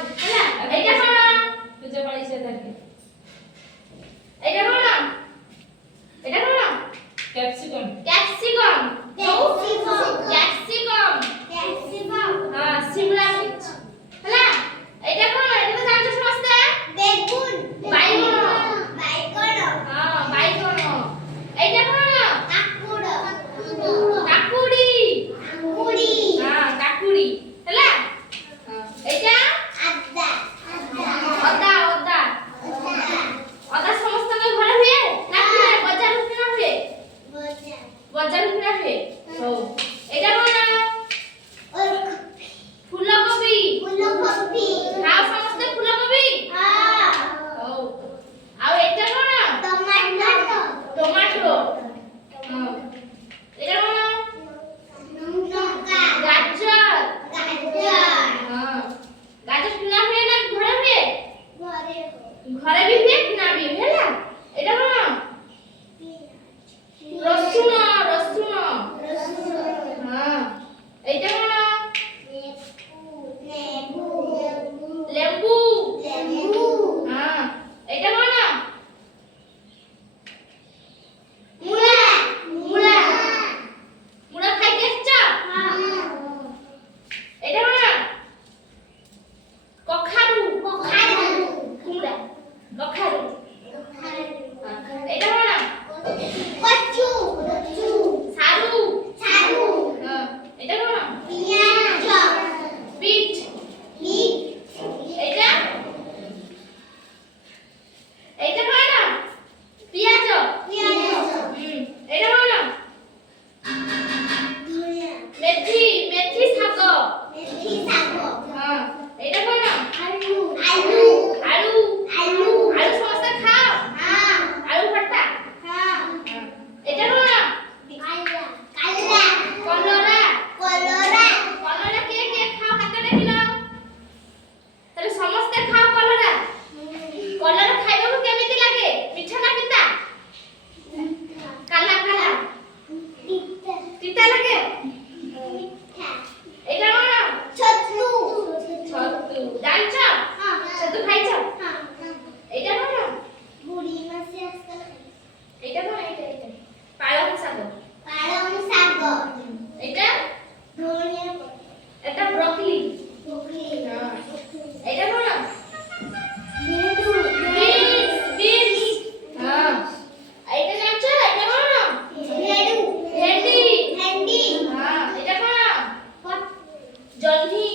ହେଲା ଏଇଟା କଣ ପୂଜ ପଳେଇ ସେ ଧରିକି ଏଇଟା କଣ କ୍ୟାପ୍ସିକମ୍ କ୍ୟାପ୍ସିକମ୍ हां शिमला मिर्च हला एटा कोन एटा तो जानछ समस्त बेगुन बाइगण हां बाइगण एटा कोन काकुड़ी हां काकुड़ी हला एटा अदा समस्त के घरे हुए ना बाजार किना हुए बाजार किना हुए हो एटा कोन फूलकोबी हां समस्त फूलकोबी हां हो आ एटा कोन टमाटो हां एटा कोन गाजर हां गाजर किना हुए ना घरे हुए घरे भी हुए किना भी होला एटा कोन रसुन हां एटा कोन लेंबू हां एटा कोन मुला खाइ केछ हां एटा कोन कखारू कुमड़ा कखारू एटा कोन सारू हां एटा कोन बीट एटा कोन पियाज एटा कोन मेथी शाग हां एटा कोन आलू समस्त खाओ आलू भट्टा हां एटा कोन कलरा के खाओ हाथ देखिलो तले समस्त खाओ कलरा खाइबा को केमिति लागे मिठा ना पिता काला तीता लागे एटा कोन छतु जानछ हां छतु खाइछ हां एटा कोन एटा पालंग शाग एटा एटा ब्रोकली हां एटा कोन बीन्स हां एटा जानछ एटा कोन भेंडी हां एटा कोन जन्ही